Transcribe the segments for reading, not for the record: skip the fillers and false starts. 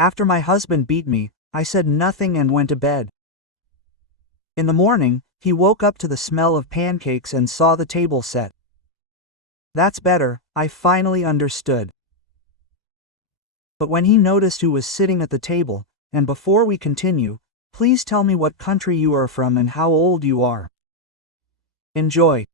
After my husband beat me, I said nothing and went to bed. In the morning, he woke up to the smell of pancakes and saw the table set. That's better, I finally understood. But when he noticed who was sitting at the table, and before we continue, please tell me what country you are from and how old you are. Enjoy.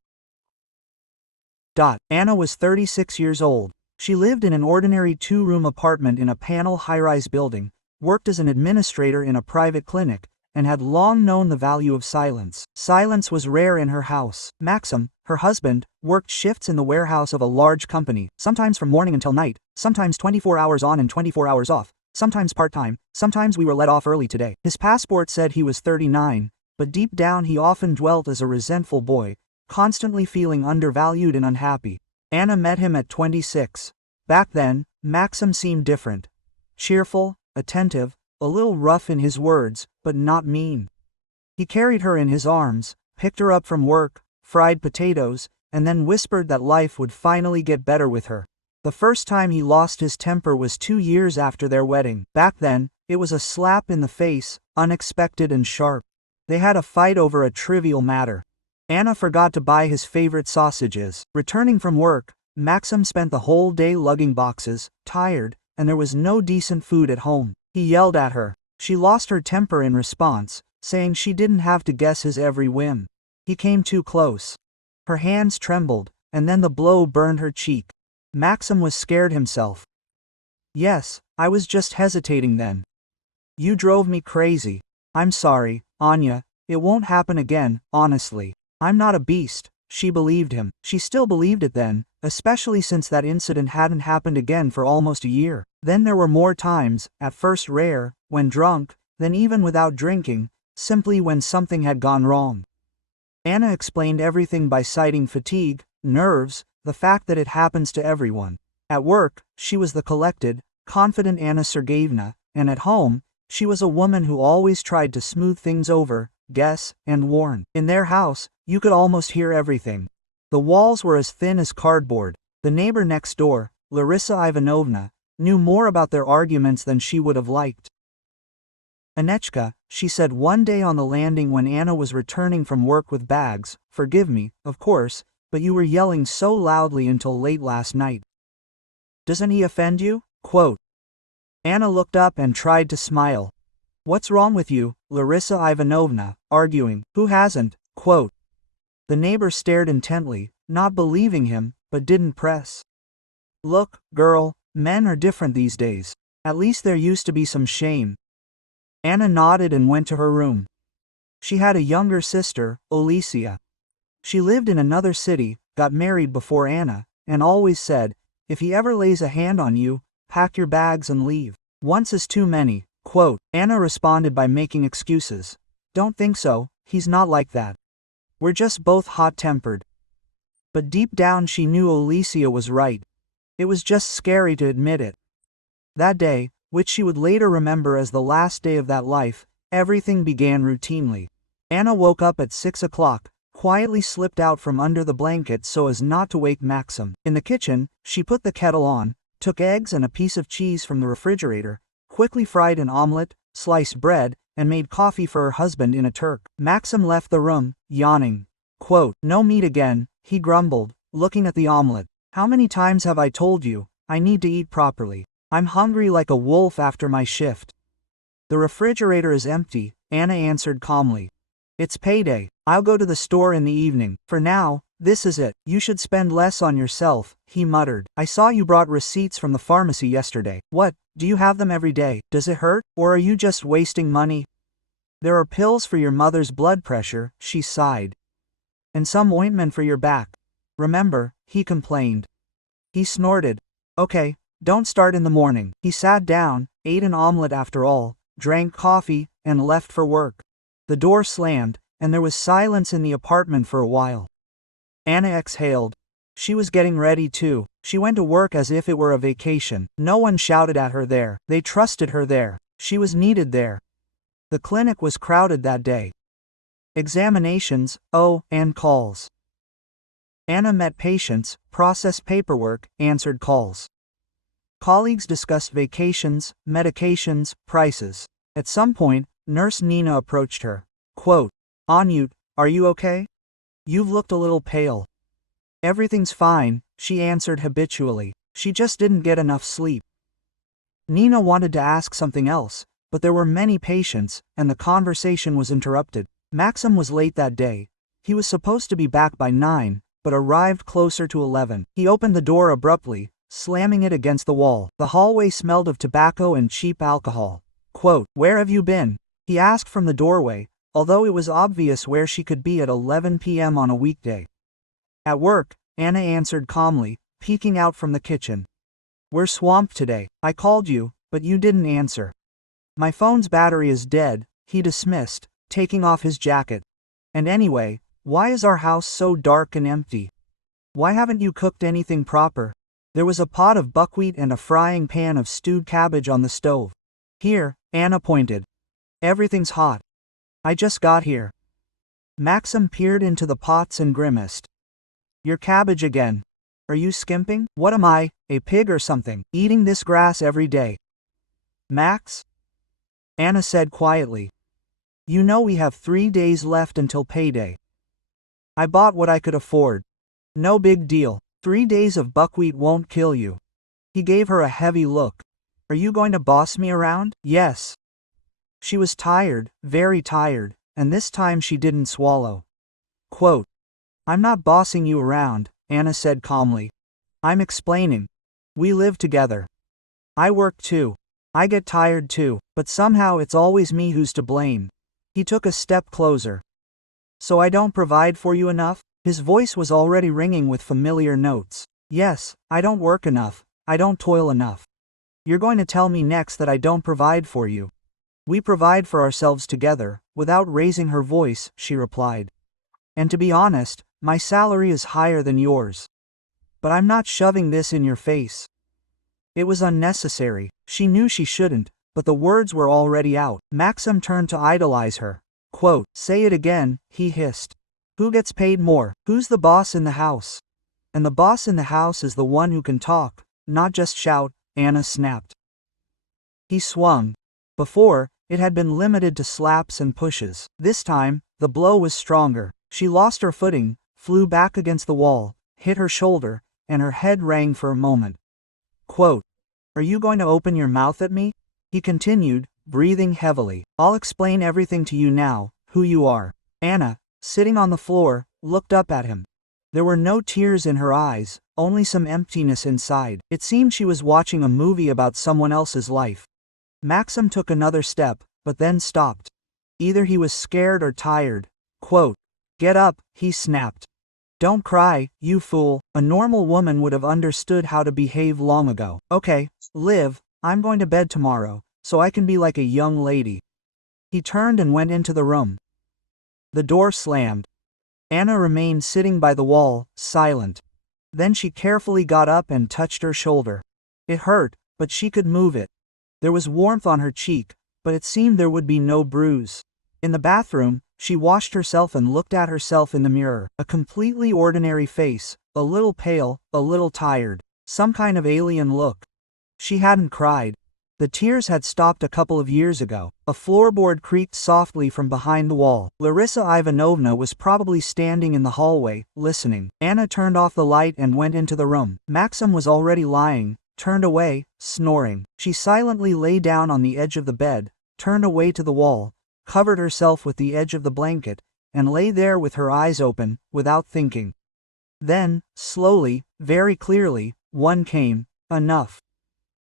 Anna was 36 years old. She lived in an ordinary 2-room apartment in a panel high-rise building, worked as an administrator in a private clinic, and had long known the value of silence. Silence was rare in her house. Maxim, her husband, worked shifts in the warehouse of a large company, sometimes from morning until night, sometimes 24 hours on and 24 hours off, sometimes part-time, sometimes we were let off early today. His passport said he was 39, but deep down he often dwelt as a resentful boy, constantly feeling undervalued and unhappy. Anna met him at 26. Back then, Maxim seemed different. Cheerful, attentive, a little rough in his words, but not mean. He carried her in his arms, picked her up from work, fried potatoes, and then whispered that life would finally get better with her. The first time he lost his temper was 2 years after their wedding. Back then, it was a slap in the face, unexpected and sharp. They had a fight over a trivial matter. Anna forgot to buy his favorite sausages. Returning from work, Maxim spent the whole day lugging boxes, tired, and there was no decent food at home. He yelled at her. She lost her temper in response, saying she didn't have to guess his every whim. He came too close. Her hands trembled, and then the blow burned her cheek. Maxim was scared himself. Yes, I was just hesitating then. You drove me crazy. I'm sorry, Anya, it won't happen again, honestly. I'm not a beast. She believed him. She still believed it then, especially since that incident hadn't happened again for almost a year. Then there were more times, at first rare, when drunk, then even without drinking, simply when something had gone wrong. Anna explained everything by citing fatigue, nerves, the fact that it happens to everyone. At work, she was the collected, confident Anna Sergeyevna, and at home, she was a woman who always tried to smooth things over, guess, and warn. In their house, you could almost hear everything. The walls were as thin as cardboard. The neighbor next door, Larissa Ivanovna, knew more about their arguments than she would have liked. Anechka, she said one day on the landing when Anna was returning from work with bags, forgive me, of course, but you were yelling so loudly until late last night. Doesn't he offend you? Quote. Anna looked up and tried to smile. What's wrong with you, Larissa Ivanovna, arguing, who hasn't? Quote. The neighbor stared intently, not believing him, but didn't press. Look, girl, men are different these days. At least there used to be some shame. Anna nodded and went to her room. She had a younger sister, Alicia. She lived in another city, got married before Anna, and always said, if he ever lays a hand on you, pack your bags and leave. Once is too many. Quote. Anna responded by making excuses. Don't think so, he's not like that. We're just both hot-tempered. But deep down she knew Alicia was right. It was just scary to admit it. That day, which she would later remember as the last day of that life, everything began routinely. Anna woke up at 6 o'clock, quietly slipped out from under the blanket so as not to wake Maxim. In the kitchen, she put the kettle on, took eggs and a piece of cheese from the refrigerator, quickly fried an omelet, sliced bread, and made coffee for her husband in a Turk. Maxim left the room, yawning. Quote, no meat again, he grumbled, looking at the omelet. How many times have I told you, I need to eat properly. I'm hungry like a wolf after my shift. The refrigerator is empty, Anna answered calmly. It's payday. I'll go to the store in the evening. For now, this is it. You should spend less on yourself, he muttered. I saw you brought receipts from the pharmacy yesterday. What, do you have them every day? Does it hurt, or are you just wasting money? There are pills for your mother's blood pressure, she sighed. And some ointment for your back. Remember, he complained. He snorted. Okay, don't start in the morning. He sat down, ate an omelet after all, drank coffee, and left for work. The door slammed, and there was silence in the apartment for a while. Anna exhaled. She was getting ready too. She went to work as if it were a vacation. No one shouted at her there. They trusted her there. She was needed there. The clinic was crowded that day. Examinations, and calls. Anna met patients, processed paperwork, answered calls. Colleagues discussed vacations, medications, prices. At some point, Nurse Nina approached her. Quote, "Anyut, are you okay? You've looked a little pale." "Everything's fine," she answered habitually. She just didn't get enough sleep. Nina wanted to ask something else, but there were many patients, and the conversation was interrupted. Maxim was late that day. He was supposed to be back by 9, but arrived closer to 11. He opened the door abruptly, slamming it against the wall. The hallway smelled of tobacco and cheap alcohol. Quote, "Where have you been?" he asked from the doorway, although it was obvious where she could be at 11 p.m. on a weekday. "At work," Anna answered calmly, peeking out from the kitchen. "We're swamped today. I called you, but you didn't answer." "My phone's battery is dead," he dismissed, taking off his jacket. "And anyway, why is our house so dark and empty? Why haven't you cooked anything proper?" There was a pot of buckwheat and a frying pan of stewed cabbage on the stove. "Here," Anna pointed. "Everything's hot. I just got here." Maxim peered into the pots and grimaced. "Your cabbage again. Are you skimping? What am I, a pig or something, eating this grass every day?" "Max?" Anna said quietly. "You know we have 3 days left until payday. I bought what I could afford. No big deal. 3 days of buckwheat won't kill you." He gave her a heavy look. "Are you going to boss me around?" "Yes." She was tired, very tired, and this time she didn't swallow. Quote, "I'm not bossing you around," Anna said calmly. "I'm explaining. We live together. I work too. I get tired too, but somehow it's always me who's to blame." He took a step closer. "So I don't provide for you enough?" His voice was already ringing with familiar notes. "Yes, I don't work enough. I don't toil enough. You're going to tell me next that I don't provide for you?" "We provide for ourselves together," without raising her voice, she replied. "And to be honest, my salary is higher than yours. But I'm not shoving this in your face." It was unnecessary. She knew she shouldn't, but the words were already out. Maxim turned to idolize her. Quote, "Say it again," he hissed. "Who gets paid more? Who's the boss in the house?" "And the boss in the house is the one who can talk, not just shout," Anna snapped. He swung. Before, it had been limited to slaps and pushes. This time, the blow was stronger. She lost her footing, flew back against the wall, hit her shoulder, and her head rang for a moment. Quote, "Are you going to open your mouth at me?" he continued, breathing heavily. "I'll explain everything to you now, who you are." Anna, sitting on the floor, looked up at him. There were no tears in her eyes, only some emptiness inside. It seemed she was watching a movie about someone else's life. Maxim took another step, but then stopped. Either he was scared or tired. Quote, "Get up," he snapped. "Don't cry, you fool." A normal woman would have understood how to behave long ago. "Okay, Liv, I'm going to bed tomorrow, so I can be like a young lady." He turned and went into the room. The door slammed. Anna remained sitting by the wall, silent. Then she carefully got up and touched her shoulder. It hurt, but she could move it. There was warmth on her cheek, but it seemed there would be no bruise. In the bathroom, she washed herself and looked at herself in the mirror. A completely ordinary face, a little pale, a little tired, some kind of alien look. She hadn't cried. The tears had stopped a couple of years ago. A floorboard creaked softly from behind the wall. Larissa Ivanovna was probably standing in the hallway, listening. Anna turned off the light and went into the room. Maxim was already lying, turned away, snoring. She silently lay down on the edge of the bed, turned away to the wall, covered herself with the edge of the blanket, and lay there with her eyes open, without thinking. Then, slowly, very clearly, one came. Enough.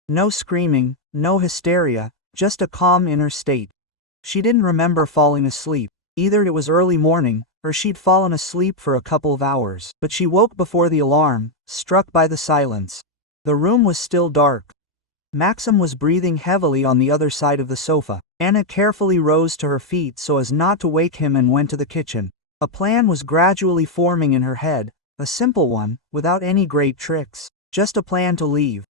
No screaming, no hysteria, just a calm inner state. She didn't remember falling asleep. Either it was early morning, or she'd fallen asleep for a couple of hours. But she woke before the alarm, struck by the silence. The room was still dark. Maxim was breathing heavily on the other side of the sofa. Anna carefully rose to her feet so as not to wake him and went to the kitchen. A plan was gradually forming in her head, a simple one, without any great tricks. Just a plan to leave.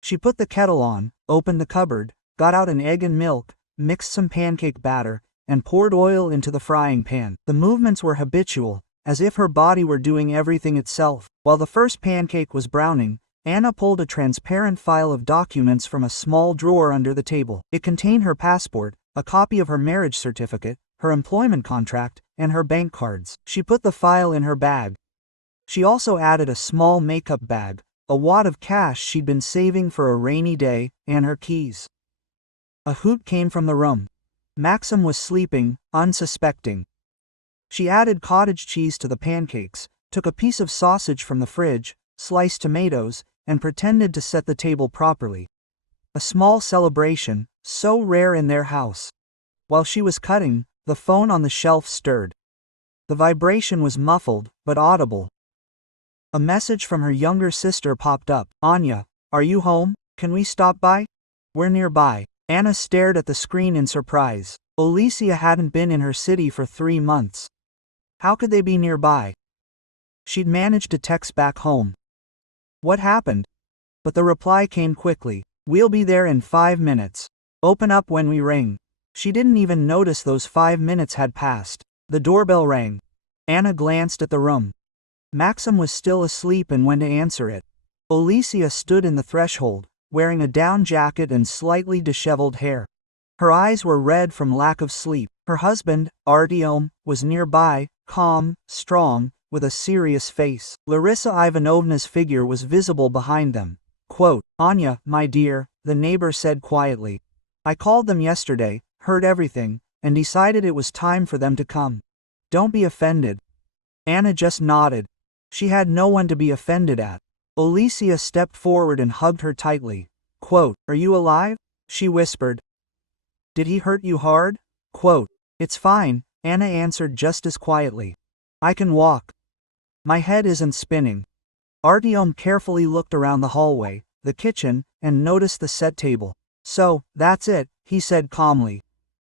She put the kettle on, opened the cupboard, got out an egg and milk, mixed some pancake batter, and poured oil into the frying pan. The movements were habitual, as if her body were doing everything itself. While the first pancake was browning, Anna pulled a transparent file of documents from a small drawer under the table. It contained her passport, a copy of her marriage certificate, her employment contract, and her bank cards. She put the file in her bag. She also added a small makeup bag, a wad of cash she'd been saving for a rainy day, and her keys. A hoot came from the room. Maxim was sleeping, unsuspecting. She added cottage cheese to the pancakes, took a piece of sausage from the fridge, sliced tomatoes, and pretended to set the table properly. A small celebration, so rare in their house. While she was cutting, the phone on the shelf stirred. The vibration was muffled, but audible. A message from her younger sister popped up. "Anya, are you home? Can we stop by? We're nearby." Anna stared at the screen in surprise. Alicia hadn't been in her city for 3 months. How could they be nearby? She'd managed to text back home. What happened? But the reply came quickly. "We'll be there in 5 minutes. Open up when we ring." She didn't even notice those 5 minutes had passed. The doorbell rang. Anna glanced at the room. Maxim was still asleep and went to answer it. Alicia stood in the threshold, wearing a down jacket and slightly disheveled hair. Her eyes were red from lack of sleep. Her husband, Artyom, was nearby, calm, strong, with a serious face. Larissa Ivanovna's figure was visible behind them. Quote, "Anya, my dear," the neighbor said quietly. "I called them yesterday, heard everything, and decided it was time for them to come. Don't be offended." Anna just nodded. She had no one to be offended at. Alicia stepped forward and hugged her tightly. Quote, "Are you alive?" she whispered. "Did he hurt you hard?" Quote, "It's fine," Anna answered just as quietly. "I can walk. My head isn't spinning." Artyom carefully looked around the hallway, the kitchen, and noticed the set table. "So, that's it," he said calmly.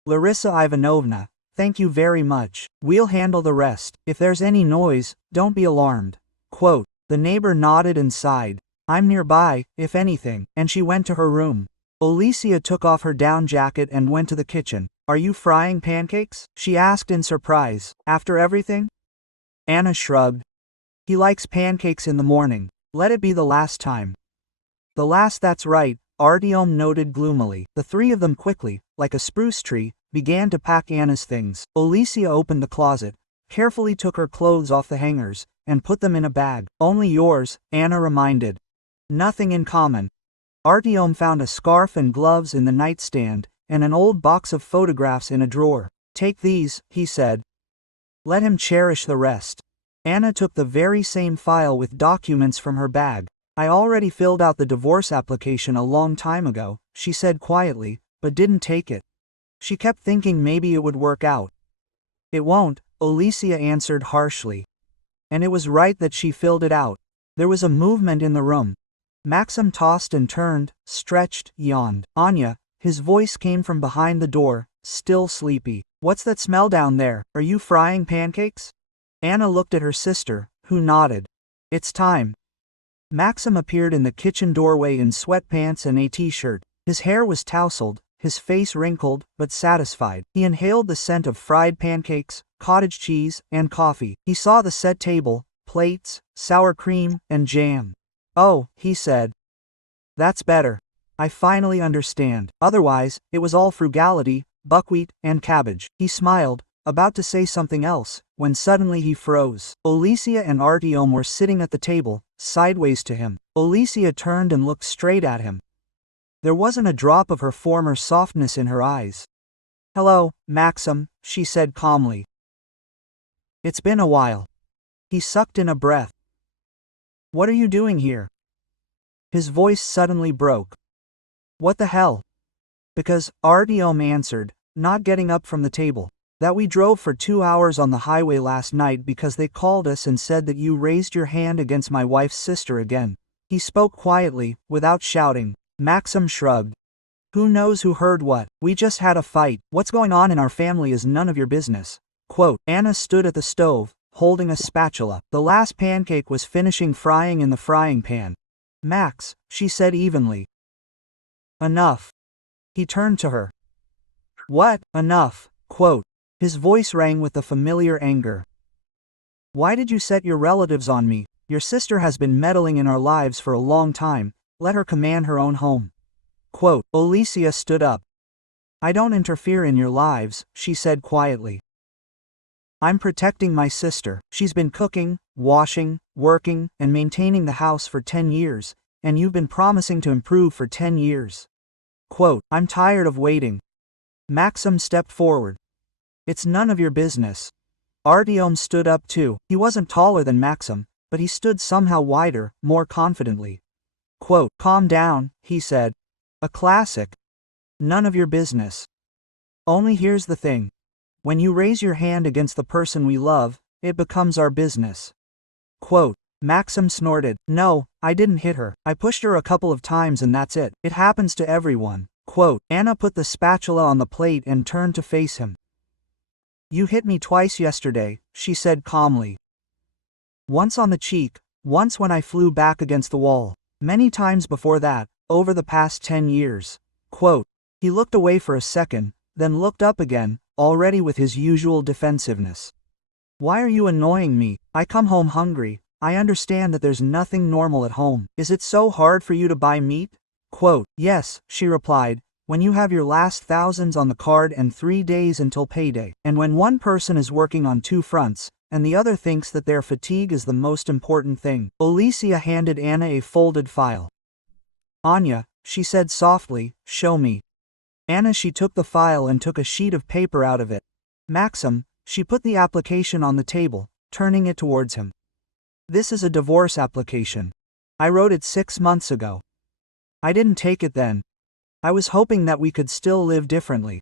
"Larissa Ivanovna, thank you very much. We'll handle the rest. If there's any noise, don't be alarmed." Quote, the neighbor nodded and sighed. "I'm nearby, if anything," and she went to her room. Alicia took off her down jacket and went to the kitchen. "Are you frying pancakes?" she asked in surprise. "After everything?" Anna shrugged. "He likes pancakes in the morning. Let it be the last time." "The last, that's right," Artyom noted gloomily. The three of them quickly, like a spruce tree, began to pack Anna's things. Alicia opened the closet, carefully took her clothes off the hangers, and put them in a bag. "Only yours," Anna reminded. "Nothing in common." Artyom found a scarf and gloves in the nightstand, and an old box of photographs in a drawer. "Take these," he said. "Let him cherish the rest." Anna took the very same file with documents from her bag. "I already filled out the divorce application a long time ago," she said quietly, but didn't take it. She kept thinking maybe it would work out. "It won't," Alicia answered harshly. And it was right that she filled it out. There was a movement in the room. Maxim tossed and turned, stretched, yawned. "Anya," his voice came from behind the door, still sleepy. "What's that smell down there? Are you frying pancakes?" Anna looked at her sister, who nodded. "It's time." Maxim appeared in the kitchen doorway in sweatpants and a t-shirt. His hair was tousled, his face wrinkled, but satisfied. He inhaled the scent of fried pancakes, cottage cheese, and coffee. He saw the set table, plates, sour cream, and jam. "Oh," he said. "That's better. I finally understand. Otherwise, it was all frugality, buckwheat, and cabbage." He smiled, about to say something else, when suddenly he froze. Alicia and Artyom were sitting at the table, sideways to him. Alicia turned and looked straight at him. There wasn't a drop of her former softness in her eyes. "Hello, Maxim," she said calmly. "It's been a while." He sucked in a breath. "What are you doing here?" His voice suddenly broke. "What the hell?" "Because," Artyom answered, not getting up from the table, "that we drove for 2 hours on the highway last night because they called us and said that you raised your hand against my wife's sister again." He spoke quietly, without shouting. Maxim shrugged. "Who knows who heard what? We just had a fight. What's going on in our family is none of your business." Quote, Anna stood at the stove, holding a spatula. The last pancake was finishing frying in the frying pan. "Max," she said evenly. "Enough." He turned to her. "What, enough?" Quote, his voice rang with the familiar anger. "Why did you set your relatives on me? Your sister has been meddling in our lives for a long time, let her command her own home. Quote, Alicia stood up. I don't interfere in your lives, she said quietly. I'm protecting my sister. She's been cooking, washing, working, and maintaining the house for 10 years, and you've been promising to improve for 10 years. Quote, I'm tired of waiting. Maxim stepped forward. It's none of your business. Artyom stood up too. He wasn't taller than Maxim, but he stood somehow wider, more confidently. Quote, calm down, he said. A classic. None of your business. Only here's the thing. When you raise your hand against the person we love, it becomes our business. Quote, Maxim snorted. No, I didn't hit her. I pushed her a couple of times and that's it. It happens to everyone. Quote, Anna put the spatula on the plate and turned to face him. You hit me twice yesterday, she said calmly. Once on the cheek, once when I flew back against the wall. Many times before that, over the past 10 years. Quote, he looked away for a second, then looked up again, already with his usual defensiveness. Why are you annoying me? I come home hungry. I understand that there's nothing normal at home. Is it so hard for you to buy meat? Quote, yes, she replied, when you have your last thousands on the card and 3 days until payday, and when one person is working on 2 fronts, and the other thinks that their fatigue is the most important thing. Alicia handed Anna a folded file. Anya, she said softly, show me. Anna, she took the file and took a sheet of paper out of it. Maxim, she put the application on the table, turning it towards him. This is a divorce application. I wrote it 6 months ago. I didn't take it then. I was hoping that we could still live differently.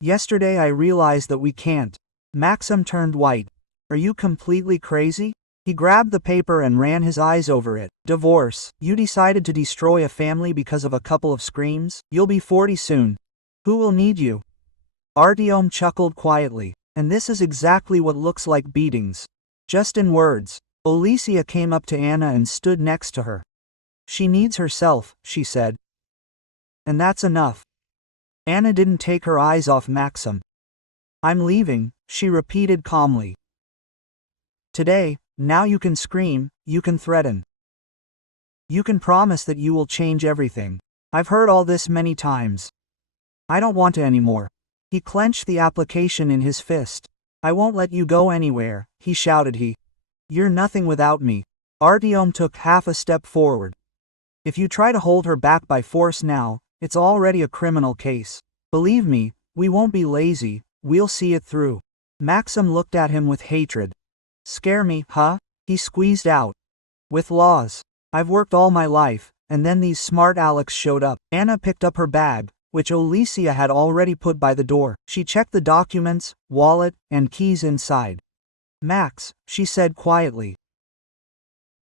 Yesterday I realized that we can't. Maxim turned white. Are you completely crazy? He grabbed the paper and ran his eyes over it. Divorce. You decided to destroy a family because of a couple of screams? You'll be 40 soon. Who will need you? Artyom chuckled quietly. And this is exactly what looks like beatings. Just in words. Alicia came up to Anna and stood next to her. She needs herself, she said. And that's enough. Anna didn't take her eyes off Maxim. I'm leaving, she repeated calmly. Today, now you can scream, you can threaten. You can promise that you will change everything. I've heard all this many times. I don't want to anymore. He clenched the application in his fist. I won't let you go anywhere, he shouted. You're nothing without me. Artyom took half a step forward. If you try to hold her back by force now, it's already a criminal case. Believe me, we won't be lazy, we'll see it through. Maxim looked at him with hatred. Scare me, huh? He squeezed out. With laws. I've worked all my life, and then these smart Alecs showed up. Anna picked up her bag, which Alicia had already put by the door. She checked the documents, wallet, and keys inside. Max, she said quietly.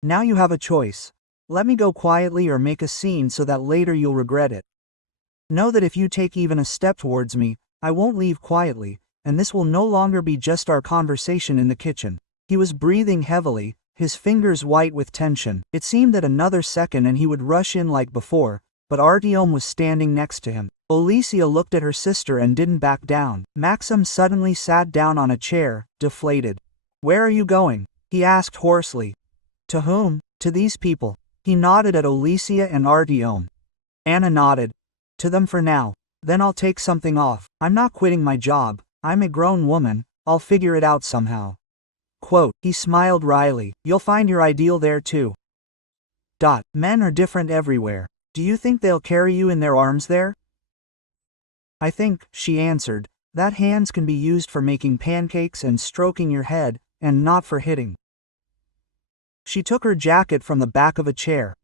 Now you have a choice. Let me go quietly or make a scene so that later you'll regret it. Know that if you take even a step towards me, I won't leave quietly, and this will no longer be just our conversation in the kitchen. He was breathing heavily, his fingers white with tension. It seemed that another second and he would rush in like before, but Artyom was standing next to him. Alicia looked at her sister and didn't back down. Maxim suddenly sat down on a chair, deflated. Where are you going? He asked hoarsely. To whom? To these people. He nodded at Alicia and Artyom. Anna nodded. To them for now. Then I'll take something off. I'm not quitting my job. I'm a grown woman. I'll figure it out somehow. Quote, he smiled wryly. You'll find your ideal there too. Men are different everywhere. Do you think they'll carry you in their arms there? I think, she answered, that hands can be used for making pancakes and stroking your head, and not for hitting. She took her jacket from the back of a chair.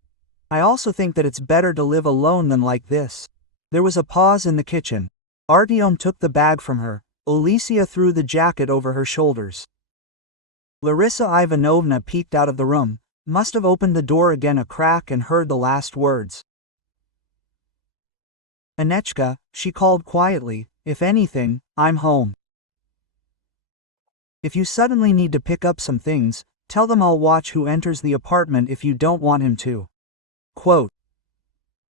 I also think that it's better to live alone than like this. There was a pause in the kitchen. Artyom took the bag from her. Alicia threw the jacket over her shoulders. Larissa Ivanovna peeked out of the room, must have opened the door again a crack and heard the last words. Anechka, she called quietly, if anything, I'm home. If you suddenly need to pick up some things, tell them I'll watch who enters the apartment if you don't want him to. Quote.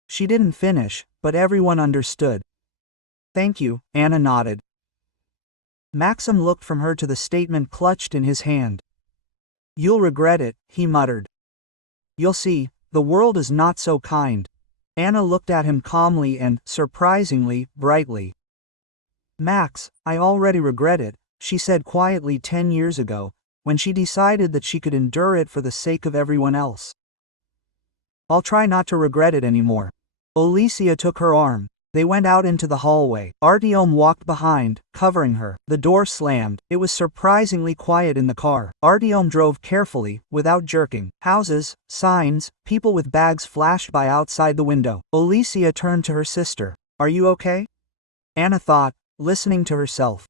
She didn't finish, but everyone understood. Thank you, Anna nodded. Maxim looked from her to the statement clutched in his hand. You'll regret it, he muttered. You'll see, the world is not so kind. Anna looked at him calmly and, surprisingly, brightly. Max, I already regret it, she said quietly 10 years ago, when she decided that she could endure it for the sake of everyone else. I'll try not to regret it anymore. Alicia took her arm. They went out into the hallway. Artyom walked behind, covering her. The door slammed. It was surprisingly quiet in the car. Artyom drove carefully, without jerking. Houses, signs, people with bags flashed by outside the window. Alicia turned to her sister. Are you okay? Anna thought, listening to herself.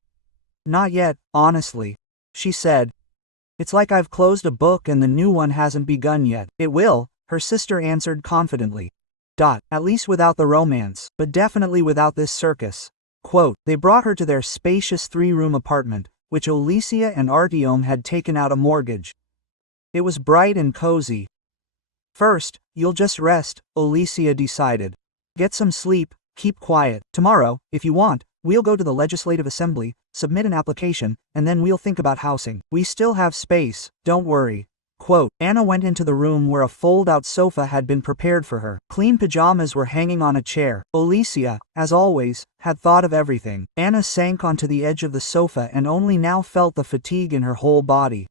Not yet, honestly. She said. It's like I've closed a book and the new one hasn't begun yet. It will, her sister answered confidently. At least without the romance, but definitely without this circus. Quote, they brought her to their spacious 3-room apartment, which Alicia and Artyom had taken out a mortgage. It was bright and cozy. First, you'll just rest, Alicia decided. Get some sleep, keep quiet. Tomorrow, if you want, we'll go to the Legislative Assembly, submit an application, and then we'll think about housing. We still have space, don't worry. Quote, Anna went into the room where a fold-out sofa had been prepared for her. Clean pajamas were hanging on a chair. Alicia, as always, had thought of everything. Anna sank onto the edge of the sofa and only now felt the fatigue in her whole body.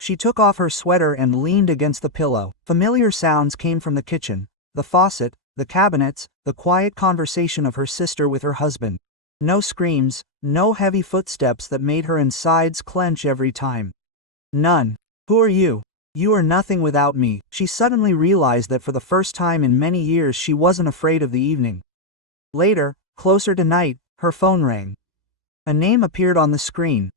She took off her sweater and leaned against the pillow. Familiar sounds came from the kitchen, the faucet, the cabinets, the quiet conversation of her sister with her husband. No screams, no heavy footsteps that made her insides clench every time. None. Who are you? You are nothing without me. She suddenly realized that for the first time in many years she wasn't afraid of the evening. Later, closer to night, her phone rang. A name appeared on the screen.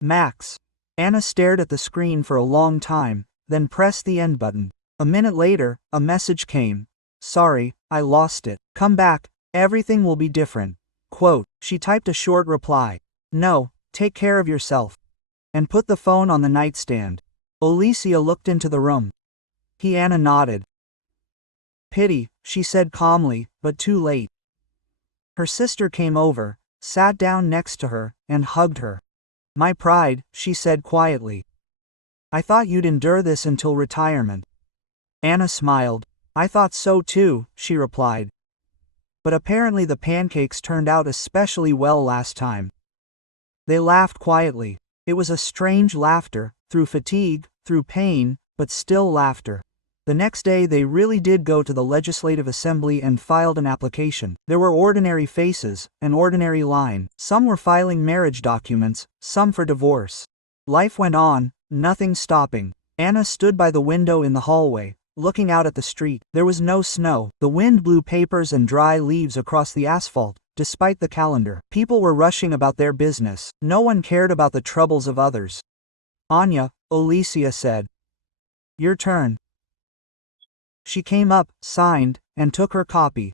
Max. Anna stared at the screen for a long time, then pressed the end button. A minute later, a message came. Sorry, I lost it. Come back, everything will be different. Quote, she typed a short reply. No, take care of yourself. And put the phone on the nightstand. Alicia looked into the room. Anna nodded. Pity, she said calmly, but too late. Her sister came over, sat down next to her, and hugged her. My pride, she said quietly. I thought you'd endure this until retirement. Anna smiled. I thought so too, she replied. But apparently the pancakes turned out especially well last time. They laughed quietly. It was a strange laughter, through fatigue, through pain, but still laughter. The next day they really did go to the Legislative Assembly and filed an application. There were ordinary faces, an ordinary line. Some were filing marriage documents, some for divorce. Life went on, nothing stopping. Anna stood by the window in the hallway, looking out at the street. There was no snow. The wind blew papers and dry leaves across the asphalt. Despite the calendar, people were rushing about their business. No one cared about the troubles of others. Anya, Alicia said. Your turn. She came up, signed, and took her copy.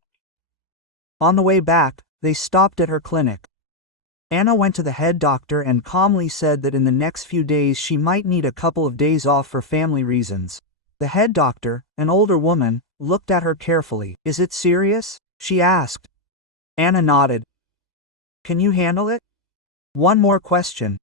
On the way back, they stopped at her clinic. Anna went to the head doctor and calmly said that in the next few days she might need a couple of days off for family reasons. The head doctor, an older woman, looked at her carefully. Is it serious? She asked. Anna nodded. Can you handle it? One more question.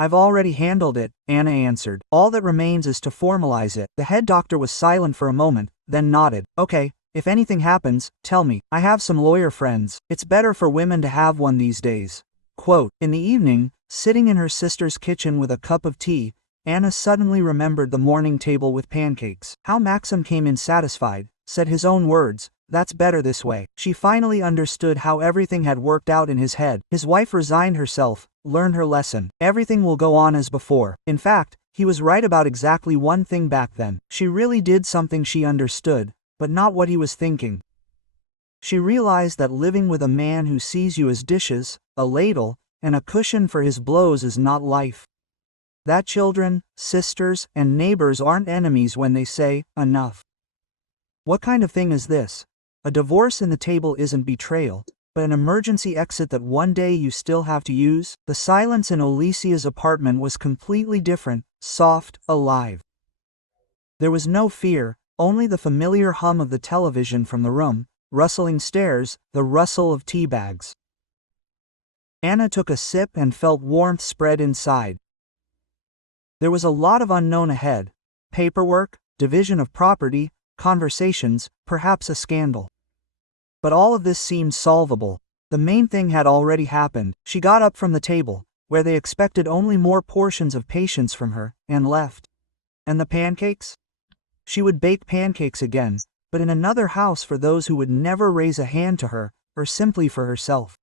I've already handled it, Anna answered. All that remains is to formalize it. The head doctor was silent for a moment, then nodded. Okay, if anything happens, tell me. I have some lawyer friends. It's better for women to have one these days. Quote, in the evening, sitting in her sister's kitchen with a cup of tea, Anna suddenly remembered the morning table with pancakes. How Maxim came in satisfied, said his own words. That's better this way. She finally understood how everything had worked out in his head. His wife resigned herself, learned her lesson. Everything will go on as before. In fact, he was right about exactly one thing back then. She really did something she understood, but not what he was thinking. She realized that living with a man who sees you as dishes, a ladle, and a cushion for his blows is not life. That children, sisters, and neighbors aren't enemies when they say, enough. What kind of thing is this? A divorce in the table isn't betrayal, but an emergency exit that one day you still have to use. The silence in Alicia's apartment was completely different, soft, alive. There was no fear, only the familiar hum of the television from the room, rustling stairs, the rustle of tea bags. Anna took a sip and felt warmth spread inside. There was a lot of unknown ahead. Paperwork, division of property, conversations, perhaps a scandal. But all of this seemed solvable. The main thing had already happened. She got up from the table, where they expected only more portions of patience from her, and left. And the pancakes? She would bake pancakes again, but in another house for those who would never raise a hand to her, or simply for herself.